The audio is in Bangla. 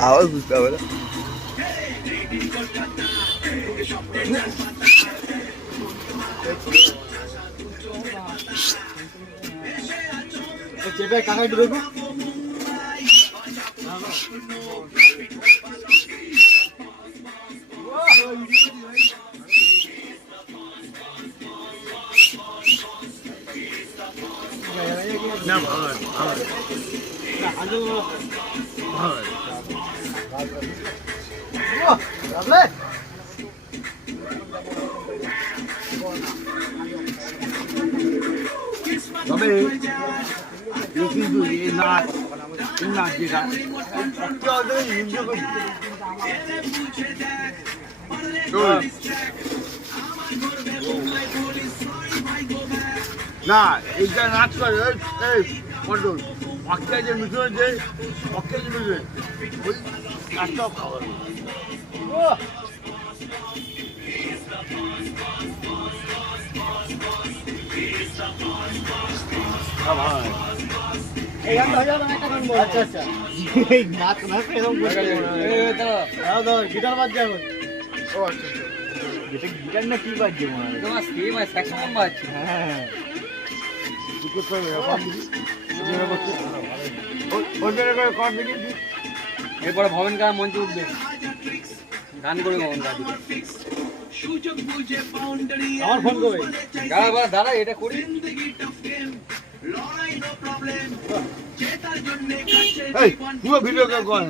আওয়াজ বুঝতে হবে না। কাকাই ঢুকবো না ভালো ভালো ভালো তবে কিন্তু এই নাচ যেটা না এইটা নাচ করে এই মন্ডল অক্টাইজের মিশন যে অক্টাইজের মিশন ওই নাচটাও খাওয়া গিটার বাজছে এখন গিটার না কি বাজছে মনে হয় তোমার স্কিম আছে স্যাক্সোফোন বাজছে হ্যাঁ এরপরে ভবন কার মঞ্চে উঠবে গান করে ভবন কার আমার ফোন করবে দাঁড়া দাঁড়া এটা করি ভিডিও কল